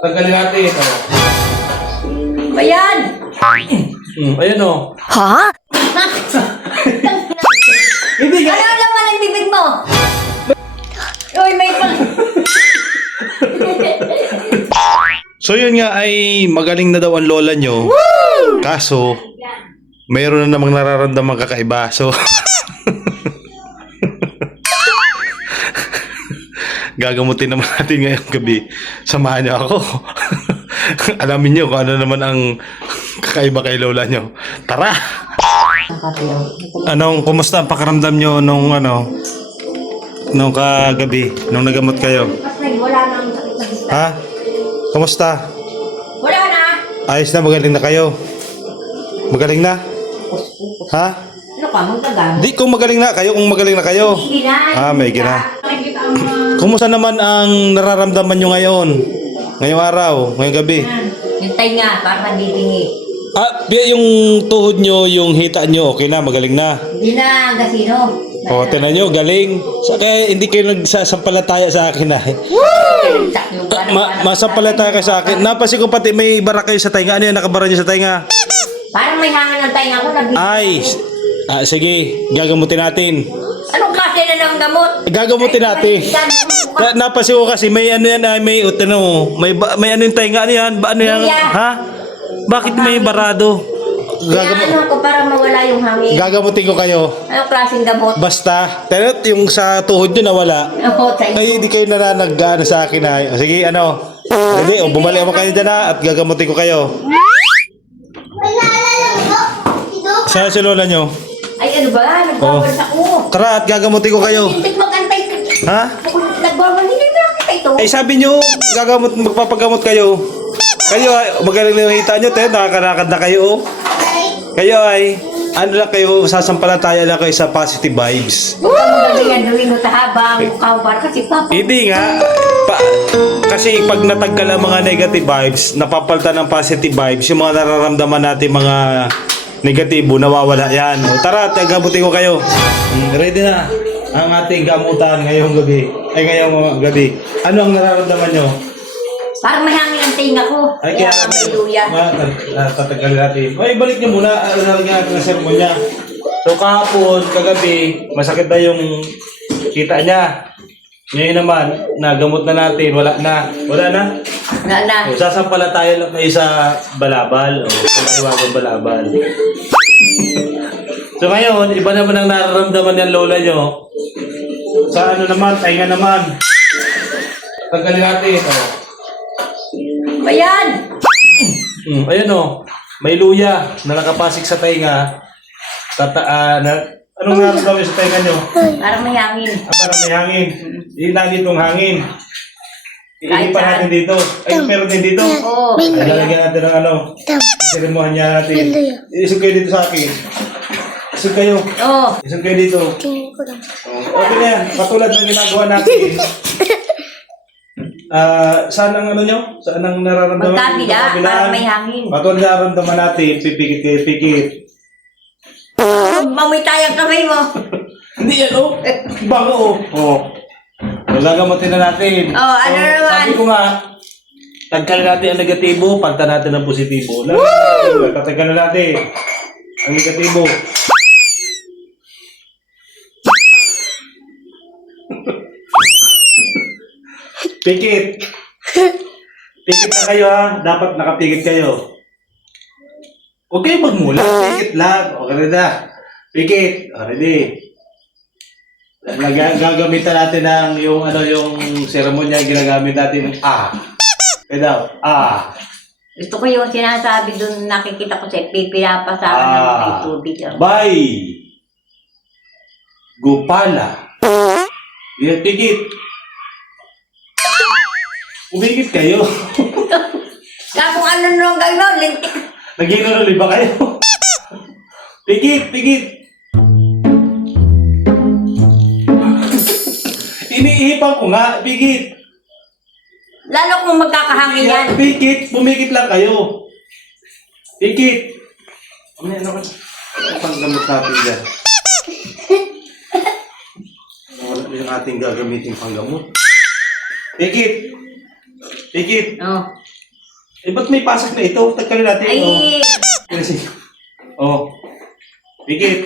Tanggalin natin ito. Ayan! Ayan o. Ha? Hindi ka. Ano naman ang bibig mo? Uy, may pang... So yun nga ay magaling na daw ang lola nyo. Kaso, mayroon na namang nararamdamang kakaiba. So, gagamutin naman natin ngayong gabi. Samahan niyo ako. Alamin niyo kung ano naman ang kakaiba kay lola nyo. Tara! Kumusta ang pakiramdam nyo nung kagabi, nung nagamot kayo? Wala nang sakit sa bista. Ha? Kumusta? Wala na! Ayos na, magaling na kayo? Magaling na? Ha? Ano ka, magkagamot? Di, kung magaling na kayo, Hindi na. May gina. Kumusta naman ang nararamdaman nyo ngayon? Ngayong araw, ngayong gabi? Yung tainga, para nabibingi. Yung tuhod nyo, yung hita nyo, okay na, magaling na. Hindi na, gasino. O, tinan nyo, galing. Kaya hindi kayo nagsasampalataya sa akin na. Masampalataya kayo sa akin. Napansin ko pati may bara kayo sa tainga. Ano yan, nakabara nyo sa tainga? Parang may hangin ng tainga ko. Ay, sige, gagamutin natin. Anong klase na ng gamot? Gagamutin natin. Napansin ko kasi may ano yan, may ano yung tainga, ano yan? Ano yan? Ha? Bakit may barado? Ano ko para mawala yung hangin. Gagamutin ko kayo. Anong klaseng gamot? Basta, tenot yung sa tuhod nyo nawala. Oo, Ay, hindi kayo nananag-ano sa akin ha. Sige, Hindi, bumalik mo kayo dyan ha, at gagamutin ko kayo. Saan si lola nyo? Ay, ano ba? Nagbabalas ako. Tara, at gagamutin ko kayo. Hindi magantay. Ha? Nagbabalas, hindi na kita ito. Eh, sabi nyo, magpapagamot kayo. Kayo ay, magaling na yung hita nyo, nakakalakad na kayo. Kayo ay, ano lang kayo, sasampalataya lang kayo sa positive vibes. Huwag ka magalingan gawin mo tahabang mukha mo para kasi papa. Hindi nga. Kasi pag natanggal ang mga negative vibes, napapalitan ng positive vibes, yung mga nararamdaman natin mga negatibo, nawawala yan. O, tara, tagabutin ko kayo. Ready na ang ating gamutan ngayong gabi. Ngayong gabi. Ano ang nararamdaman nyo? Parang may hangin ang tinga ko. Ay, Kaya may luya. Tatagal natin. Ay, balik nyo muna. Nalagyan natin ang sermon niya. So, kahapon, kagabi, masakit na yung kita niya. Ngayon naman, nagamot na natin. Wala na. Wala na? Wala na. O, sasampalataya lang kayo sa balabal. O, sa iwagang balabal. So, ngayon, iba naman ang nararamdaman ng lola nyo. Sa ano naman, tainga naman. Tanggalin natin ito. Ayan! Ayan o, may luya na nakapasik sa tainga. Anong nararamdaman sa tainga nyo? Parang may hangin. Parang may hangin. Hindi itong hangin. Iipan natin dito. Ay, meron din dito. Oo. Ay, lalagyan natin ng sirimuhan niya natin. Isog kayo dito sa akin. Isog kayo. Oo. Isog kayo dito. Okay na yan. Patulad ng ginagawa natin. Saan ang ano nyo? Saan ang nararamdaman? Magkabila, parang may hangin. Patulad na nararamdaman natin, pipikit kayo, pikit. Mamoy tayo ang kamay mo. Hindi yan, bago, gagamutin na natin. Ano naman? Sabi ko nga, tagkalin natin ang negatibo, pagta natin ang positibo. Tatagkalin natin ang negatibo. Pikit. Pikit na kayo ha. Dapat nakapikit kayo. Huwag kayo magmula. Pikit lang. Okay na. Pikit. Ready. Gagamitan natin ng yung seremonya ginagamit natin. Kaya daw. Gusto ko yung sinasabi dun, nakikita ko sa pipinapasakan ng may tubig. Bay. Gopala. Yan, pikit. Umikit kayo. Kung ano nung gawin mo, lintik. Nag-inuloy ba kayo? Pikit, pikit. Iniihipan ko nga, pikit. Lalo kung magkakahangin yan. Pikit, pumikit lang kayo. Pikit. Ano panggamot natin dyan? Wala yung ating gagamitin panggamot. Pikit. Pikit. Oh. Eh, ba't may pasok na ito? Tagkalin natin. Ay, Kasi, Pikit.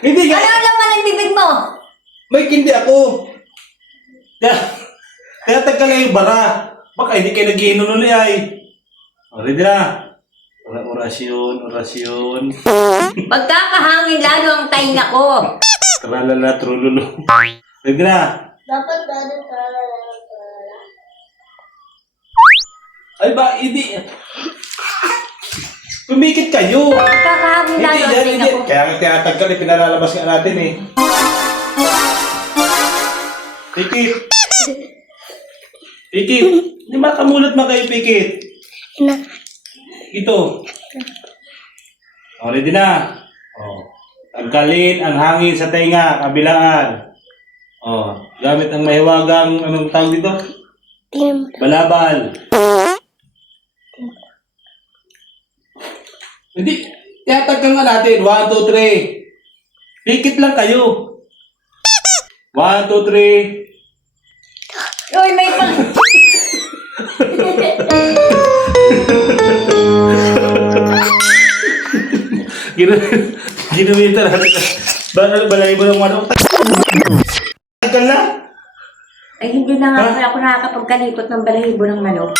Hindi nga. ano naman ang bibig mo? May kindi ako. Kaya tagkalin yung bara. Baka hindi kayo nag-iinom ulit ay. Ready na. Orasyon. Pagkakahangin lalo ang tainga ko. Tralala, trululu. Ready na. Dapat lalo ka. Ay ba, hindi. Pumikit kayo. Pagkakahangin lalo ang tainga ko. Kaya nga tinatagkal, pinalalabas nga natin eh. Pikit. Hindi makamulat mo kayo, Pikit. Ito. Ready na. Tanggalin ang hangin sa tenga, kabilaan. Gamit ang mahiwagang, anong tawag dito? Balabal. Hindi, tiyatagkan nga natin. 1, 2, 3. Pikit lang kayo. 1, 2, 3. Uy, may pang... Ginamita natin. Balay mo ng manok. Taggal na. Ay, hindi na nga pala ako nakakapagkalipot ng balahibo ng manok.